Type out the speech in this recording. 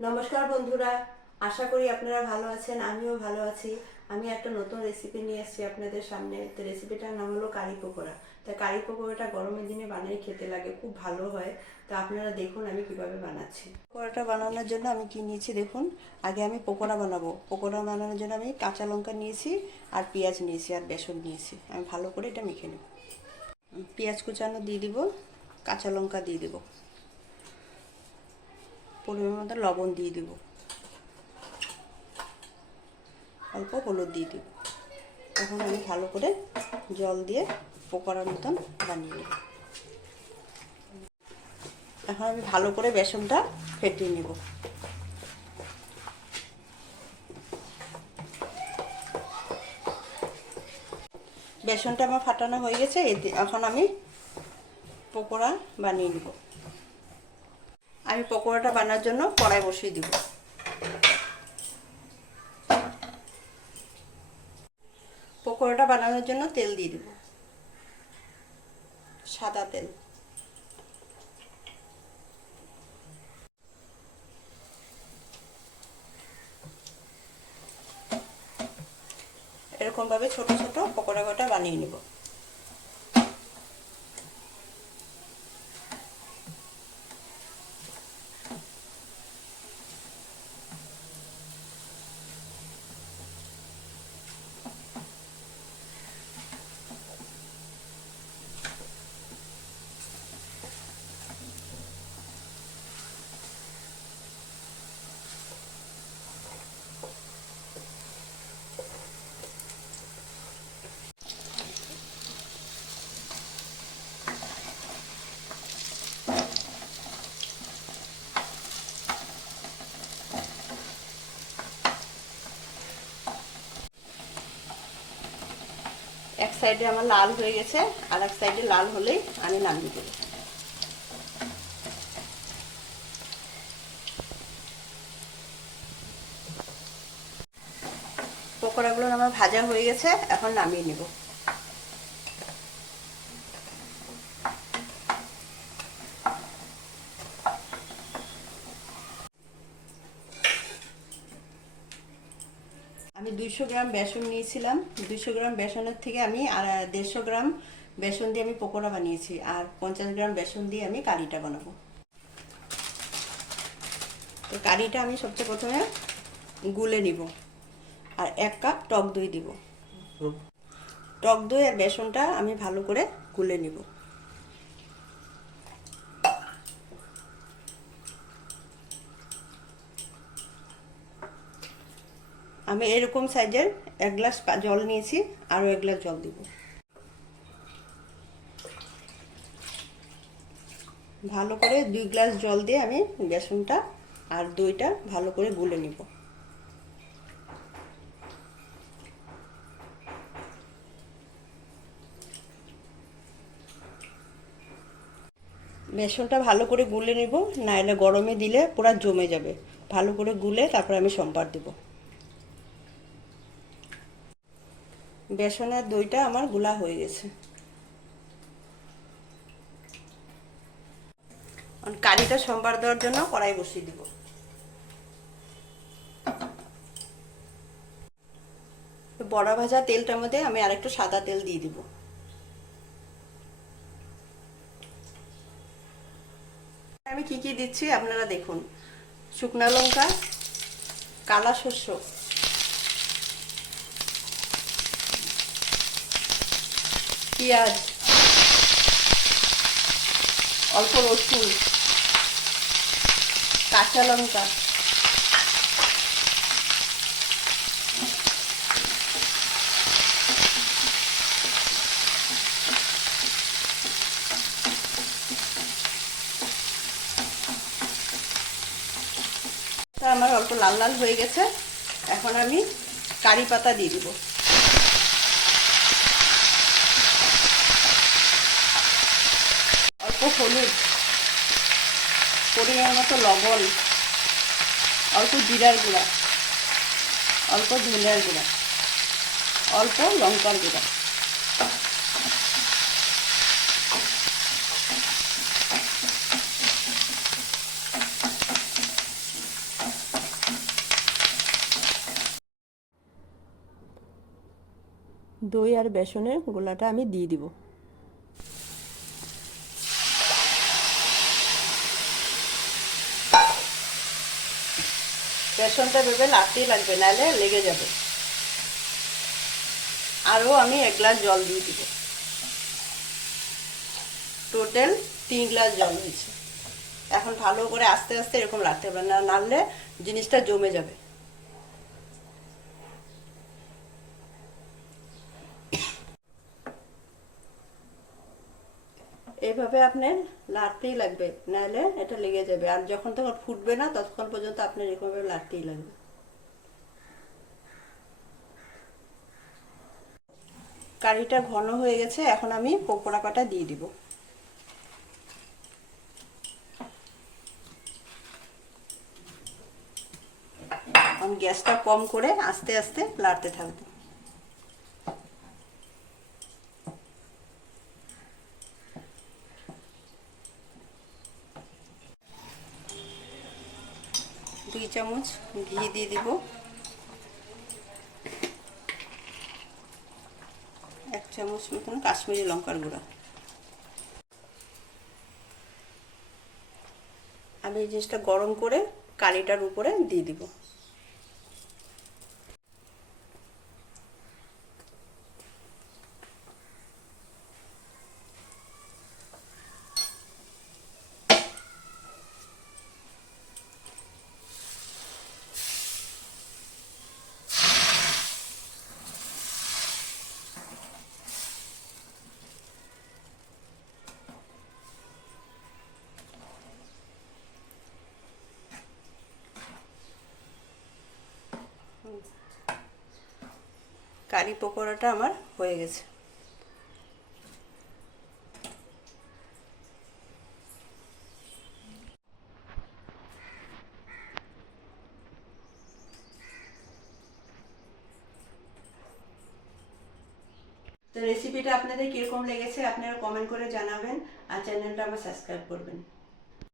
নমস্কার বন্ধুরা, আশা করি আপনারা ভালো আছেন। আমিও ভালো আছি। আমি একটা নতুন রেসিপি নিয়ে এসেছি আপনাদের সামনে। তো রেসিপিটার নাম হলো কারি পকোড়া। তা কারি পকোড়াটা গরমের দিনে বানিয়ে খেতে লাগে, খুব ভালো হয়। তো আপনারা দেখুন আমি কিভাবে বানাচ্ছি। পকোড়াটা বানানোর জন্য আমি কি নিয়েছি দেখুন। আগে আমি পকোড়া বানাবো। পকোড়া বানানোর জন্য আমি কাঁচা লঙ্কা নিয়েছি, আর পেঁয়াজ নিয়েছি, আর বেসন নিয়েছি। আমি ভালো করে এটা মেখে নেব। পেঁয়াজ কুচানো দিয়ে দিব, কাঁচা লঙ্কা দিয়ে দেব, পরিমাণ মতো লবণ দিয়ে দেব, অল্প হলুদ দিয়ে দিব। এখন আমি ভালো করে জল দিয়ে পকোড়ার মতন বানিয়ে নেব। এখন আমি ভালো করে বেসনটা ফেটিয়ে নেব। বেসনটা আমার ফাটানো হয়ে গেছে। এখন আমি পকোড়া বানিয়ে নেব। আমি পকোড়াটা বানানোর জন্য কড়াই বসিয়ে দিব। পকোড়াটা বানানোর জন্য তেল দিয়ে দিব, সাদা তেল। এরকমভাবে ছোট ছোট পকোড়া কটা বানিয়ে নেব। এক সাইডে আমার লাল হয়ে গেছে, আর এক সাইডে লাল হলেই আমি নামিয়ে দেব। পকোড়াগুলো আমার ভাজা হয়ে গেছে, এখন নামিয়ে নেব। আমি 200 গ্রাম বেসন নিয়েছিলাম। 200 গ্রাম বেসনের থেকে আমি 150 গ্রাম বেসন দিয়ে আমি পকোড়া বানিয়েছি, আর 50 গ্রাম বেসন দিয়ে আমি কারিটা বানাবো। তো কারিটা আমি সবচেয়ে প্রথমে গুলে নিব, আর 1 কাপ টক দই দিব। টক দই আর বেসনটা আমি ভালো করে গুলে নিব। আমি এরকম সাইজের 1 গ্লাস জল নিয়েছি, আরও 1 গ্লাস জল দিব। ভালো করে 2 গ্লাস জল দিয়ে আমি বেসনটা আর দইটা ভালো করে গুলে নিব। বেসনটা ভালো করে গুলে নিব, নাহলে গরমে দিলে পুরো জমে যাবে। ভালো করে গুলে তারপর আমি সম্পার দেব। বেসনের দইটা আমার গুলা হয়ে গেছে। কারিটা সম্বার দেওয়ার জন্য কড়াই বসিয়ে দিব। বড়া ভাজা তেলটার মধ্যে আমি আরেকটু সাদা তেল দিয়ে দিব। আমি কি কি দিচ্ছি আপনারা দেখুন। শুকনো লঙ্কা, কালা শস্য, পেঁয়াজ, অল্প রসুন, কাঁচা লঙ্কা, আমার অল্প লাল লাল হয়ে গেছে। এখন আমি কারি পাতা দিয়ে দিব, অল্প হলুদ, পরিমাণ মতো লবণ, অল্প জিরার গুঁড়া, অল্প ধনিয়ার গুঁড়া, অল্প লঙ্কার গুঁড়া। দই আর বেসনের গোলাটা আমি দিয়ে দিব। বেসনটা ভেবে লাড়তেই লাগবে, নাহলে লেগে যাবে। আরও আমি 1 গ্লাস জল দিয়ে দিব। টোটাল 3 গ্লাস জল হয়েছে। এখন ভালো করে আস্তে আস্তে এরকম লাড়তে হবে, না নাড়লে জিনিসটা জমে যাবে। এইভাবে আপনার লাড়তেই লাগবে, নাহলে এটা লেগে যাবে। আর যখন তখন ফুটবে না ততক্ষণ পর্যন্ত আপনার এরকমভাবে লাড়তেই লাগবে। কারিটা ঘন হয়ে গেছে, এখন আমি পকোড়া কটা দিয়ে দিব। আমি গ্যাসটা কম করে আস্তে আস্তে লাড়তে থাকবো। দুই চামচ ঘি দিয়ে দিব। 1 চামচ মতন কাশ্মীরি লঙ্কার গুঁড়া। আমি এই জিনিসটা গরম করে কারিটার উপরে দিয়ে দিব। কারি পকোড়াটা আমার হয়ে গেছে। তো রেসিপিটা আপনাদের কিরকম লেগেছে আপনারা কমেন্ট করে জানাবেন, আর চ্যানেলটা আমার সাবস্ক্রাইব করবেন।